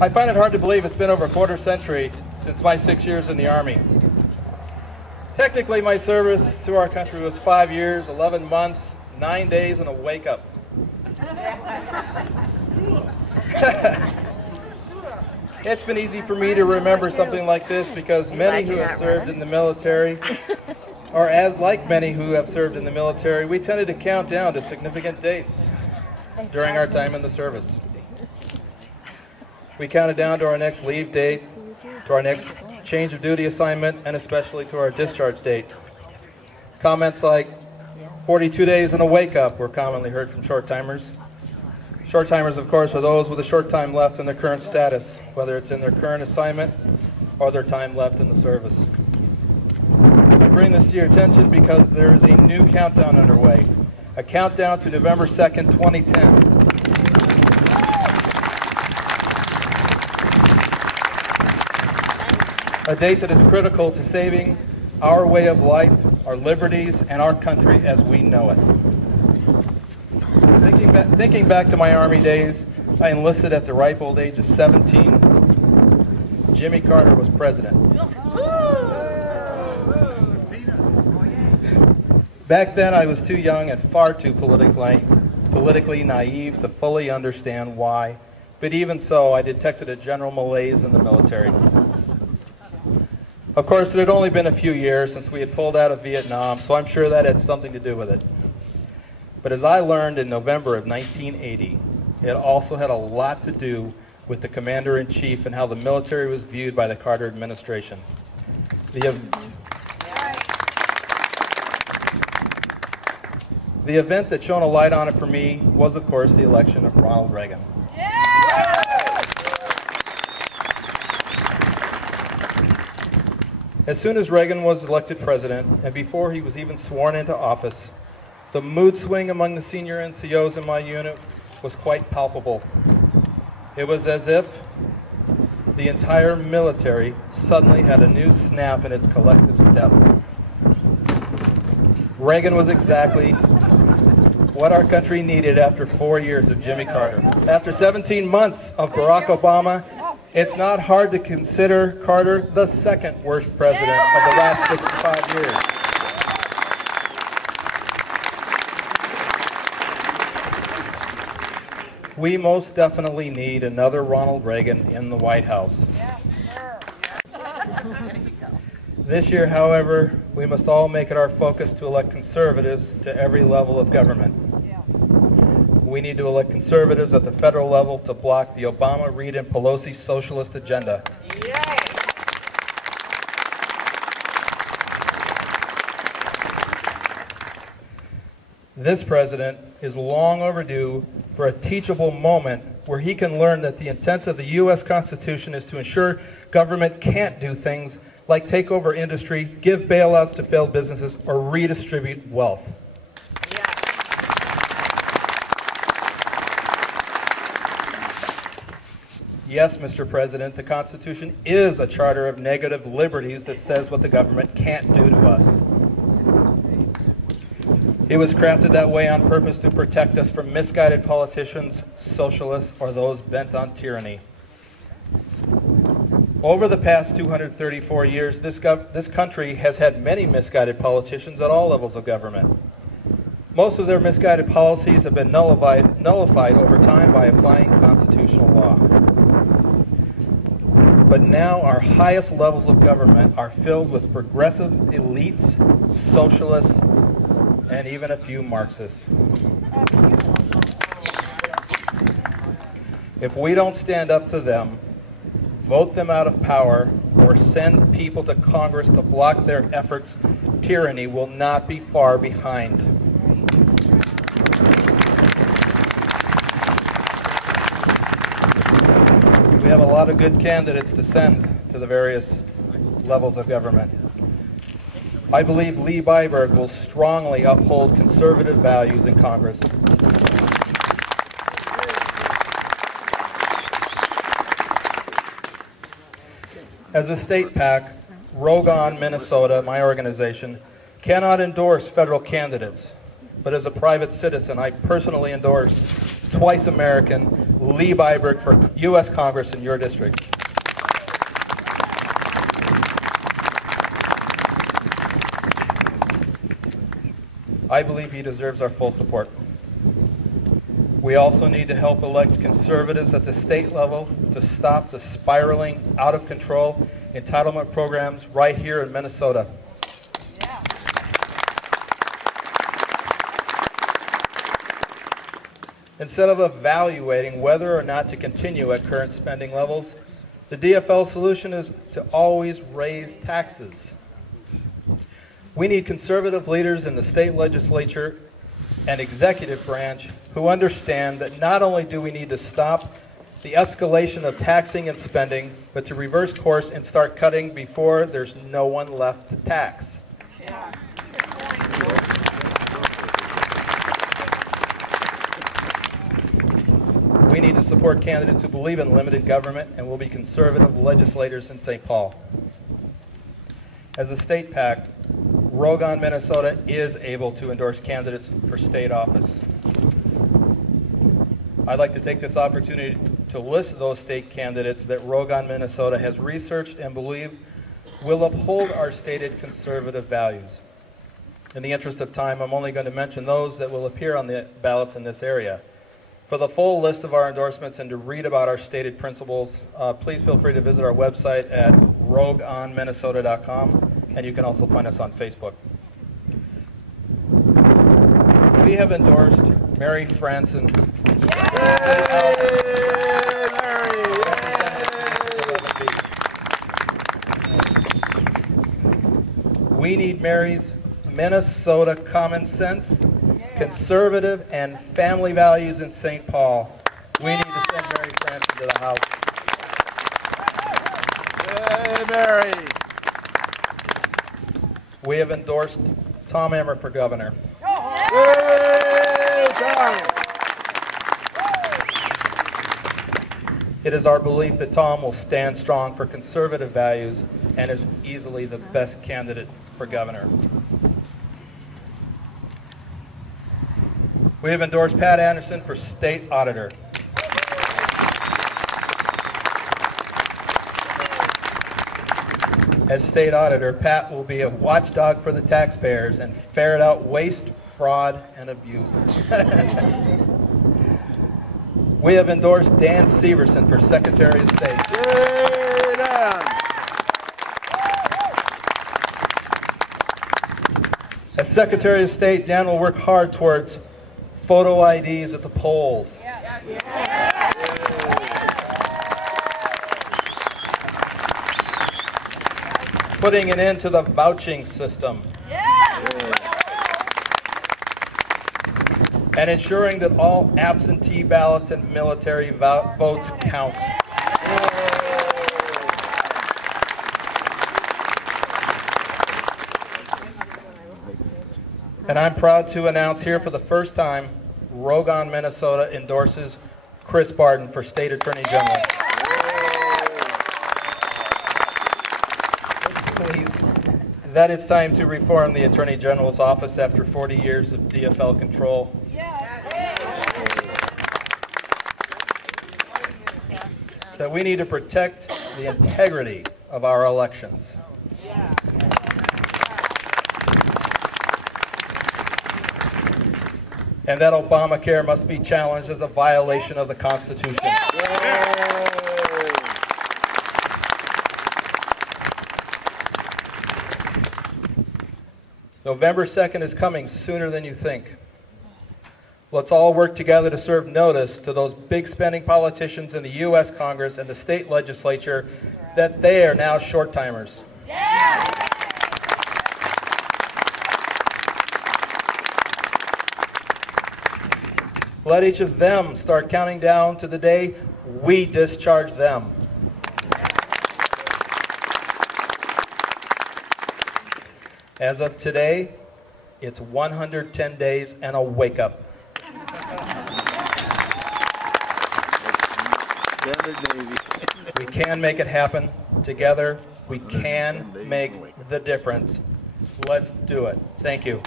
I find it hard to believe it's been over a quarter century since my 6 years in the Army. Technically, my service to our country was 5 years, 11 months, 9 days, and a wake-up. It's been easy for me to remember something like this because many who have served in the military, or like many who have served in the military, we tended to count down to significant dates during our time in the service. We counted down to our next leave date, to our next change of duty assignment, and especially to our discharge date. Comments like 42 days and a wake-up were commonly heard from short-timers. Short-timers, of course, are those with a short time left in their current status, whether it's in their current assignment or their time left in the service. I bring this to your attention because there is a new countdown underway, a countdown to November 2nd, 2010. A date that is critical to saving our way of life, our liberties, and our country as we know it. Thinking back to my Army days, I enlisted at the ripe old age of 17. Jimmy Carter was president. Back then, I was too young and far too politically naive to fully understand why, but even so, I detected a general malaise in the military. Of course, it had only been a few years since we had pulled out of Vietnam, so I'm sure that had something to do with it. But as I learned in November of 1980, it also had a lot to do with the Commander-in-Chief and how the military was viewed by the Carter administration. The event that shone a light on it for me was, of course, the election of Ronald Reagan. As soon as Reagan was elected president, and before he was even sworn into office, the mood swing among the senior NCOs in my unit was quite palpable. It was as if the entire military suddenly had a new snap in its collective step. Reagan was exactly what our country needed after 4 years of Jimmy Carter. After 17 months of Barack Obama, it's not hard to consider Carter the second worst president of the last 65 years. We most definitely need another Ronald Reagan in the White House. Yes, sir. This year, however, we must all make it our focus to elect conservatives to every level of government. Yes. We need to elect conservatives at the federal level to block the Obama, Reid, and Pelosi socialist agenda. Yay. This president is long overdue for a teachable moment where he can learn that the intent of the U.S. Constitution is to ensure government can't do things like take over industry, give bailouts to failed businesses, or redistribute wealth. Yes, Mr. President, the Constitution is a charter of negative liberties that says what the government can't do to us. It was crafted that way on purpose to protect us from misguided politicians, socialists, or those bent on tyranny. Over the past 234 years, this country has had many misguided politicians at all levels of government. Most of their misguided policies have been nullified over time by applying constitutional law. But now our highest levels of government are filled with progressive elites, socialists, and even a few Marxists. If we don't stand up to them, vote them out of power, or send people to Congress to block their efforts, tyranny will not be far behind. We have a lot of good candidates to send to the various levels of government. I believe Lee Byberg will strongly uphold conservative values in Congress. As a state PAC, RogueOn Minnesota, my organization, cannot endorse federal candidates, but as a private citizen, I personally endorse twice American, Lee Byberg for U.S. Congress in your district. I believe he deserves our full support. We also need to help elect conservatives at the state level to stop the spiraling, out of control entitlement programs right here in Minnesota. Yeah. Instead of evaluating whether or not to continue at current spending levels, the DFL solution is to always raise taxes. We need conservative leaders in the state legislature and executive branch who understand that not only do we need to stop the escalation of taxing and spending, but to reverse course and start cutting before there's no one left to tax. Yeah. We need to support candidates who believe in limited government and will be conservative legislators in St. Paul. As a state PAC, RogueOn Minnesota is able to endorse candidates for state office. I'd like to take this opportunity to list those state candidates that RogueOn Minnesota has researched and believe will uphold our stated conservative values. In the interest of time, I'm only going to mention those that will appear on the ballots in this area. For the full list of our endorsements and to read about our stated principles, please feel free to visit our website at rogueonminnesota.com, and you can also find us on Facebook. We have endorsed Mary Franson. We need Mary's Minnesota common sense, conservative, and family values in St. Paul. We need to send Mary Franson to the House. Hey, Mary. We have endorsed Tom Emmer for governor. Hey, Tom. It is our belief that Tom will stand strong for conservative values and is easily the best candidate for governor. We have endorsed Pat Anderson for state auditor. As state auditor, Pat will be a watchdog for the taxpayers and ferret out waste, fraud, and abuse. We have endorsed Dan Severson for Secretary of State. Yay, Dan. As Secretary of State, Dan will work hard towards photo IDs at the polls. Putting an end to the vouching system. And ensuring that all absentee ballots and military votes count. And I'm proud to announce here for the first time, RogueOn Minnesota endorses Chris Barden for State Attorney General. Please, that it's time to reform the Attorney General's office after 40 years of DFL control. That we need to protect the integrity of our elections. And that Obamacare must be challenged as a violation of the Constitution. November 2nd is coming sooner than you think. Let's all work together to serve notice to those big spending politicians in the U.S. Congress and the state legislature that they are now short-timers. Let each of them start counting down to the day we discharge them. As of today, it's 110 days and a wake-up. We can make it happen. Together, we can make the difference. Let's do it. Thank you.